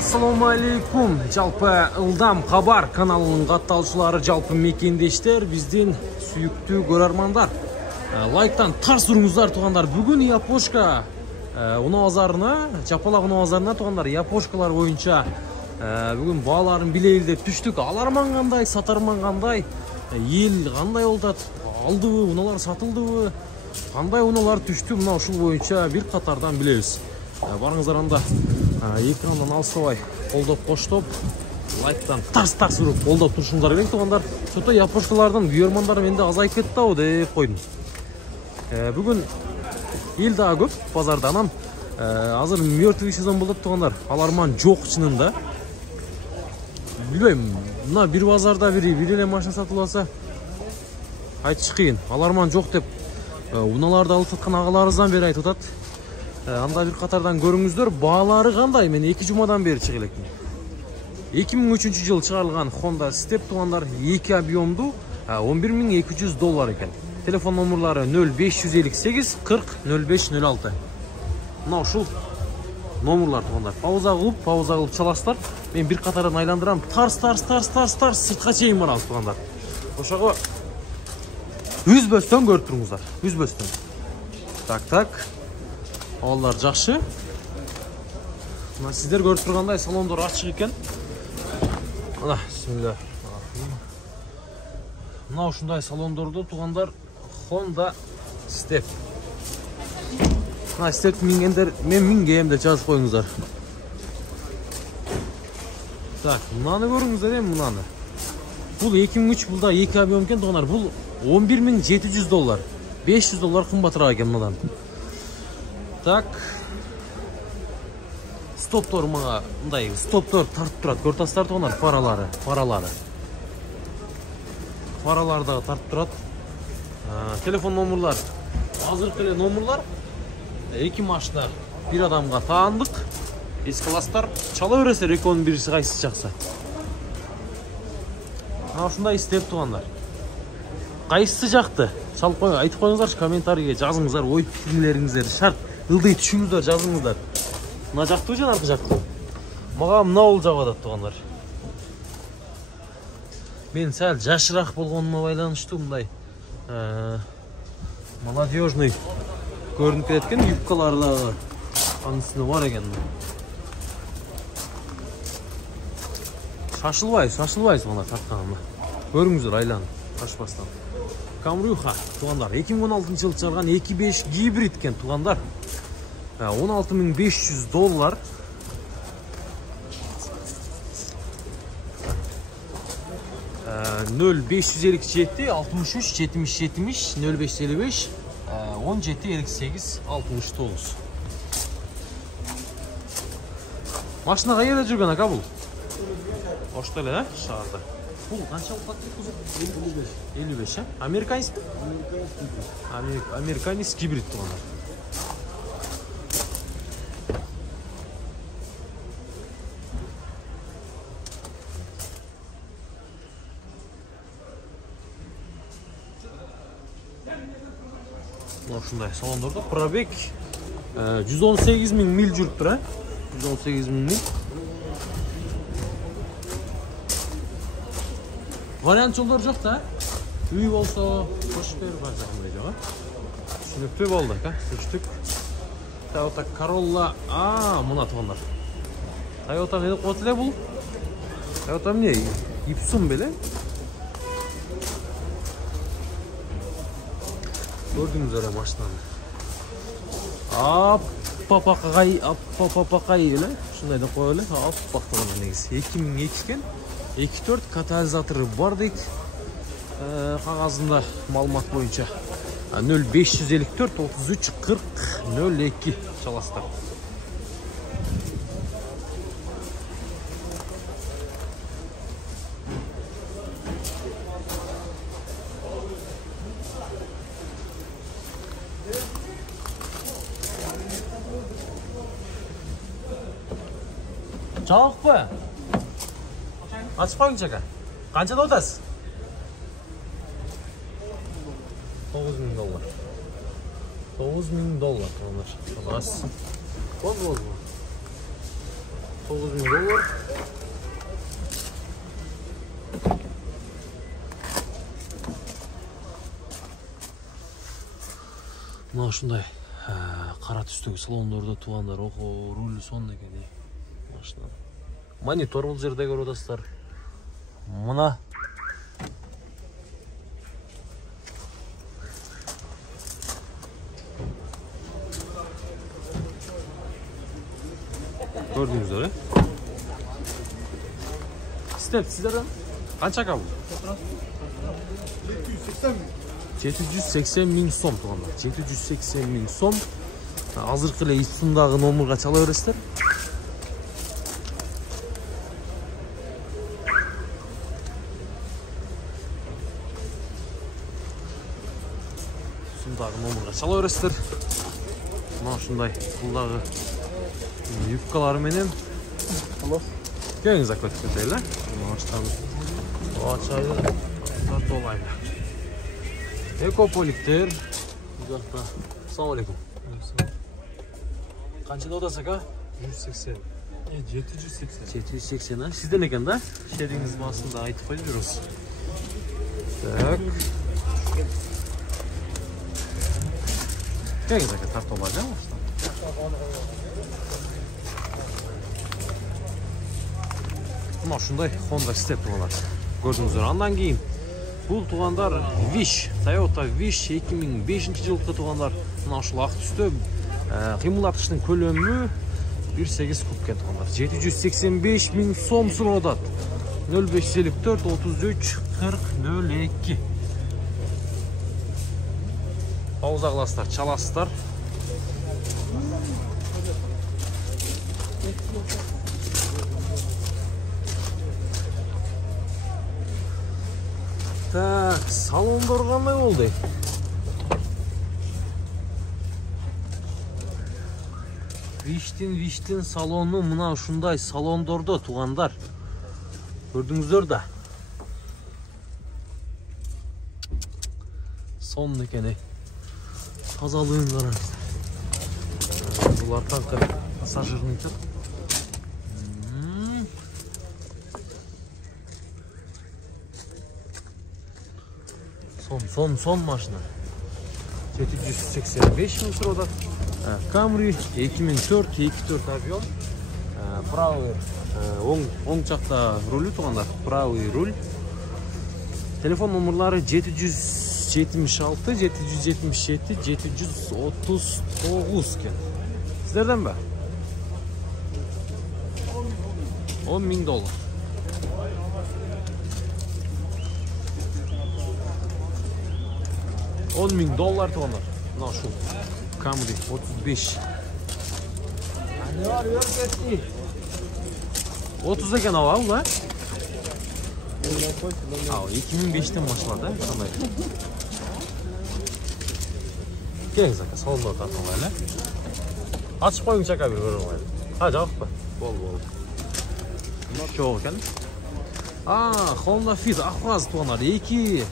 Assalamu алейкум. Жалпы Ылдам Хабар каналының катталуучулары, жалпы мекендештер, биздин сүйүктүү көрөрмандар. Лайктан тарс уруңуздар туугандар. Бүгүн япошка унаа базарына, Жапалак унаа базарына туугандар, япошкалар боюнча бүгүн бааларын билейлдеп түштүк. Аларман кандай, сатарман кандай, эл кандай болот, алдыбы, унаалар сатылдыбы, кандай унаалар түштү, мына ушул боюнча бир катардан билебиз. Барыңыздар анда экрандан алсабай колдоп коштоп, лайктан тарс уруп колдоп турушуңуздар керек туугандар. Чото япошкалардан көрөрмандар менде азайып кетти ау деп койдум. Бүгүн эл дагы көп базарда, анан азыр мертвый сезон болот туугандар. Аларман жок чынында. Билбейм, мына бир базарда бир эле машина сатыласа айтыш кыйын. Аларман жок деп унааларды алып саткан агаларыбыздан бери айтып атат. Анда бир катардан көрүңүздөр, баалары кандай? Мен 2 жумадан бери чыга элекмин. 2003-жылы чыгарылган Honda Step туугандар, 2 объемдуу, $11.200 экен. Телефон номерлары 0558 40 0506. Мына ушул номерлар туугандар. Пауза кылып чаласыздар. Мен бир катардан айландырам. Тарс сыртка чейин барабыз туугандар. Ошого үзбөстөн көрүп туруңуздар. Үзбөстөн. Так. Алар жакшы. Мына сиздер көрүп тургандай салондор ачык экен. Мына, бисмилlah. Мына ушундай салондорду туугандар, Honda Step. Мына Step мингендер, мен мингем деп жазып коюңуздар. Так, мынаны көрүңүздөр эми мынаны. Бул 2003 жылда 2 объем экен туугандар. Бул $11.700. $500 кымбатыраак экен мындан. Так. Стоптор мага мындай стоптор тартып турат. Көртастар туугандар, паралары. Паралар дагы тартып турат. Телефон номерлар. Азыркы эле номерлар. 2 машина бир адамга таандык. Эс кыласыздар, чала бересиздер, экөөнүн бирisi кайсы жакса. Ушундай Step туугандар. Кайсы жакты? Чалып кой, айтып коюңуздарчы, комментарийге жазыңыздар, ой пикирлериңиздерди шарт. Ылдый түшүңүздөр, жазыңыздар. Мына жактыбы же аркы жактыбы? Мага мына ол жагып атат туугандар. Мен сәл жашыраак болгонума байланыштуу мындай молодежный көрүнүп кеткен юбкалары дагы анысына бар экен. Шашылбайбыз мына тартканына. Көрүңүздөр айланып, шашпастан. Камрюха туугандар, 2016-жылы чыгарган 2.5 гибрид экен туугандар. $16.500. $0557 63 70 70 0555 17 58 69. Машина кайерде жүргөн ака бул? Ошто эле, шаарда. Бул канча болот? 55, а? Американец? Американец гибрид туугандар. Ушундай салондордо пробег 118.000 миль жүрүп тур, 118.000 миль. Вариант жолдор жок да? Үй болсо, кош берип бардыгындай жок. Түшүнүктүү болду, ака. Түштүк. Toyota Corolla, мына туугандар. Toyota эмне деп коет эле бул? Toyota эмне? Ipsum беле? Көрдүңүздөр машинаны. Аппапакай эле, ушундай деп коелу эле. Аппак туугандар негизи. 2002 экен. 2.4 катализатору бар дейт. Кагазында маалымат боюнча 0554 33 40 02 чаласыздар. Жабыкпы? Ачып коюңчу ака. Канчада отасыз? $9.000. $9.000. Рас. Бозбозбу. $9.000. Мына ушундай кара түстөгү салондордо туугандар руль сонун экен машина. Монитор бул жерде көрүп атасыздар. Мына көрдүңүздөр, сиздерден канча кабыл? 780 миң сом туугандар. 780 миң сом. Азыркы эле исундагы номерге чала бересиздер. Исундагы номерге чала бересиздер. Мына ушундай булдагы юбкалары менен. Келиңиз акөтүп кетели. Баштабыз. Ачайлы тартып алайлы. Экополиктер. Assalomu alaykum. Qanchada odasiz aka? 180. 780. 780 ha? Sizden ekan da? Sheringiz basında aytib qo'yib yurasiz. Tak. Kelingiz aka tartib olacağım. Mana shunday Honda Step bo'ladi. Ko'rdingizlar, andan keyin bu tuğanlar Wish, Toyota Wish 2005-жылғы tuğanlar. Mana shu aq түсті qiymalatışning ko'lami 1.8 kubga tuğanlar. 785 ming so'm so'radat. 0554 33 40 02. Pauza qılasızlar, çalasızlar. Так, salonlar qanday oldu? Wish'tin salonu mına ушундай salondorda tuğanlar. Gördüңүздөр da. Son ekeni. Тазалыгын караңыздар. Булар танка пассажирныйдыр. Son машина. 785 миң турат. Camry 2004 объем. Правый оң жакта руль тугандар. Правый руль. Телефон номерлары 776 777 739 кен. Сіздерден бе? $10.000. $10.000 tuğanlar. Naшу Camry 35. Ne var yok etti. 30 eken hava bu la. 2005'ten başladı. Gelin zaten salonda tartın öyle. Açık koyun çaka bir görün öyle. Ha cevap mı? Bol. Çok eken. Honda Fit Aquaz tuğanlar 2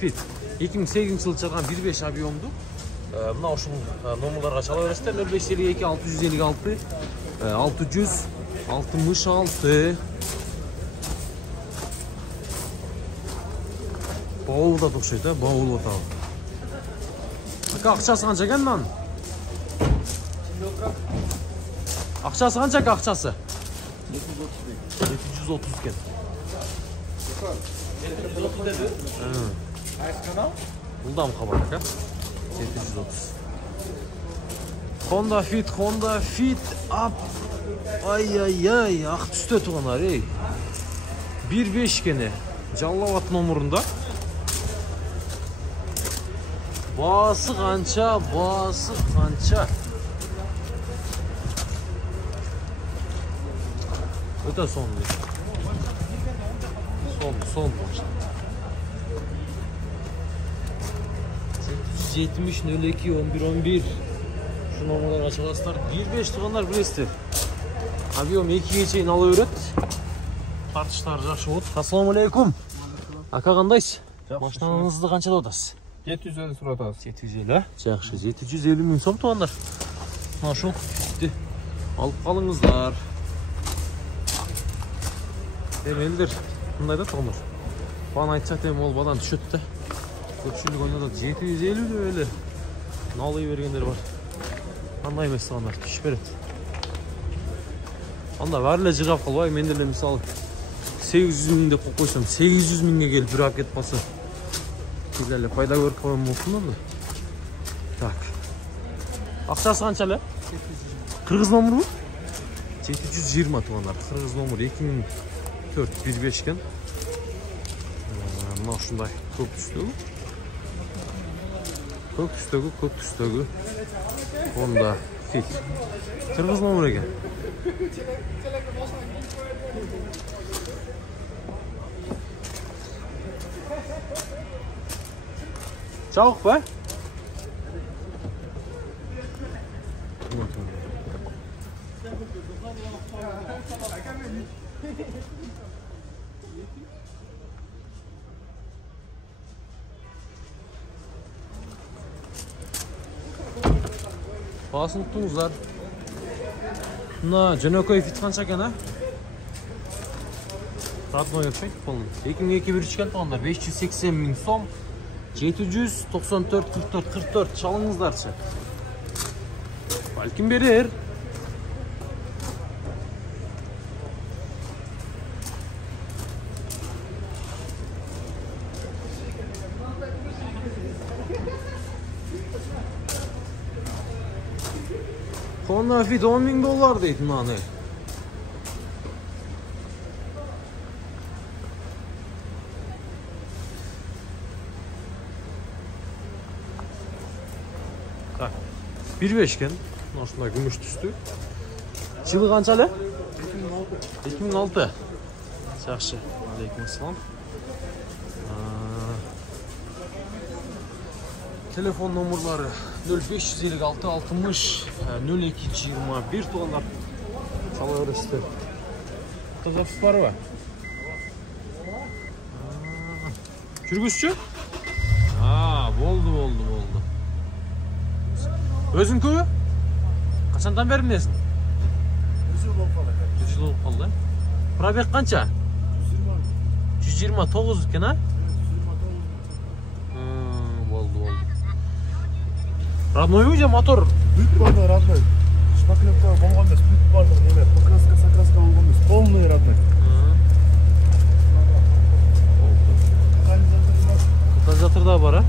Fit. 2008 çıkan 1.5 объемду. Mına uşun номерларға çala verесіздер. 0552 656 666. Bavul da to'xshaydi, bavul o'tadi. Aka, aqchasi qancha ekan man? Aqchasi qancha aka, aqchasi? 730 ekan. Bundan xabar aka. 730. Honda Fit up. Ay, aq түсті tuğanlar ey. 1.5 kene. Жаллават номерында. Bası qancha. Öte son. Son. 770 02 11 şu numaralar açılasızlar. 1.5 tuğanlar bilesizler. Объем 2'ye чейин ала берет. Тартыштар жакшы болот. Assalomu alaykum. Aka qandaysiz? Машинаңызды qanchada отасыз? 750 сурат атасыз. 750. Жакшы, 750 миң сом тугандар. Мына шу алып калыңыздар. Eldir. Bunday da tuğanlar. Bana айтса тем ол балан düşөт да. Көпшілік ойнада 750 де öyle. Налый бергендер бар. Андай емес туғандар, түшіп береді. Анда бәрілі жығап қалбай, мендерлер мысалы 800 мың деп қойсам, 800 мыңға келіп бір әкет басы. Келелі пайда көріп қойым болсын онда. Так. Ақшасы қанша әлі? Қырғыз номер бұл? 720 туғандар. Қырғыз номер 2004 1.5 кен. Мына ұшындай көк түстегі. Көк түстегі. Honda Fit. Қырғыз номер екен. Çabuk be. Bağısını tuttunuzlar. Buna Jönököy Fit қанша екен, а? Родной өпшейді полный. 2002 ішкен туғандар 580 мың сом. 794-44-44 çalыңыздаршы. Бәлкім берер. Honda Fit $10.000 deydi məni. Tak. 1.5 ken. Aslında gümüş düştü. Yılı qançalı? 2006. Yaxşı. Aleykümselam. Telefon numaraları 0556 60 0221 tuğanlar. Sala öğresti. Kızafız var mı? Жүргүзчү? Болду. Өзүң көбү? Качандан бери эмнесиң? 100 жыл болуп калды. 100 жыл болуп калды. Пробег канча? 129 экен, а? 129. Болду. Родной же мотор? Бүт барды родной. Шпаклевка болгон эмес, бүт барды неме, покраска, сокраска болгон эмес, полный родной. Катализатор да бар, а?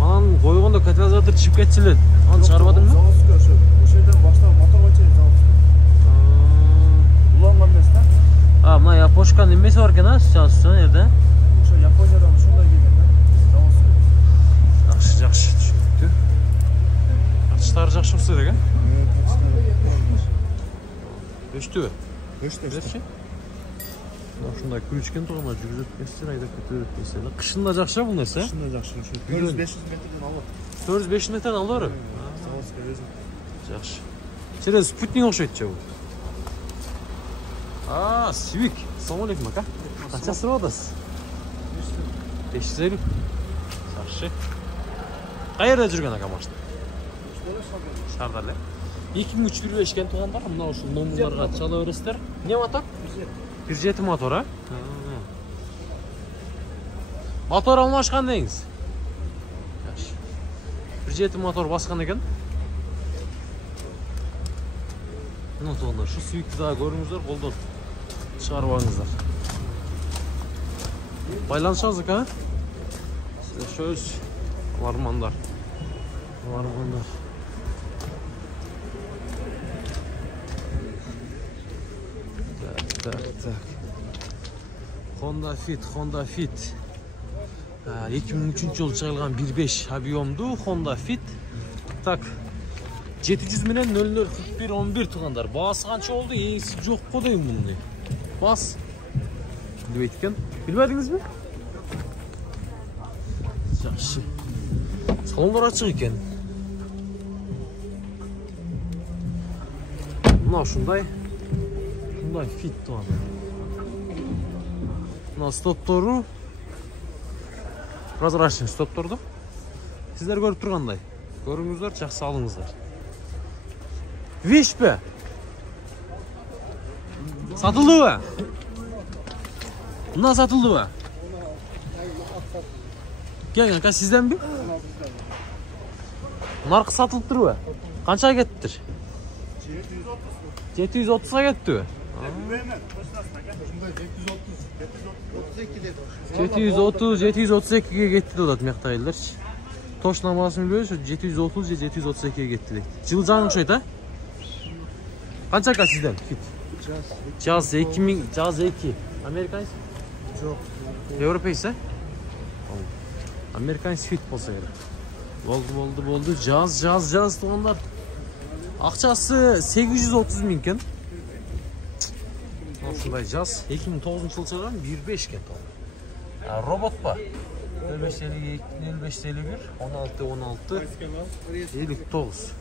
Анан койгондо катализатор чип кетчү эле. Аны чыгарбадыңбы? Заводской ошо. Ошол жерден баштап моторго чейин заводской. Уланган эмес да? Мына япошканын эмеси бар экен, а? Ошо жерде. Ошо Япониядан ушундай келген да. Заводской. Жакшы, түшүнүктүү. Катыштары жакшы болсо керек, а? Өчтүбү? Өчтү. Ушундай күрүчкен турган жүргүзүп кетсең, айдап кетип кетсең. Кышында жакшы бул нерсе. Кышында жакшы. 400-500 метрден алат. 400-500 метрден алар. Заводской өзү. Жакшы. Через спутник окшойт же бул. Civic. Assalamu alaykum aka. Qancha so'radasiz? 550. Yaxshi. Qayerda жүргөн aka машина? Шардарда. 2003 1.5 кен тугандар, мына ушул номерларга чала бересиздер. Не мотор? 1.7 мотор, а? Мотор алмашкан деңиз. Yaxshi. 1.7 мотор баскан экен. Мына тугандар, шу Civic'ти да көрүңүздөр, колдон чыгарбаңыздар. Байланышыңыз aka? Söz Alarmanlar. Tak. Honda Fit. 2003 yıl çıkarılgan 1.5 объемду Honda Fit. Так. 700 менен 004111 тугандар. Баасы канча болду? Ээси жок го дейм муну. Бас. Дебейт экен. Билбедиңизби? Жакшы. Салондар ачык экен. Мына ушундай Fit тугандар. Мына стоптору прозрачный стопторду. Сиздер көрүп тургандай. Көрүңүздөр, жакшы алыңыздар. Вишпе? Сатылдыбы? Bundan satıldı mı? Gel kanka sizden mi? Narkı satılıp duruyor. Kança gettir? 730'a gitti. 732'ye gitti dodat mektaylar. Toşlamasını biliyorsun 730 ya 732'ye gitti. Жылжаның şöyle. Kança ka sizden? Jazz 2000 Jazz 2. Amerikanız? Yok. Европейsa? Amerikan fit bolsa gerek. Oldu. Jazz to'g'onlar. Ақчасы 830 ming ekan. Shunday Jazz 2009 yıl chiqqan 1.5 ekan to'g'on. Robot ba? 0552 0551 16 59.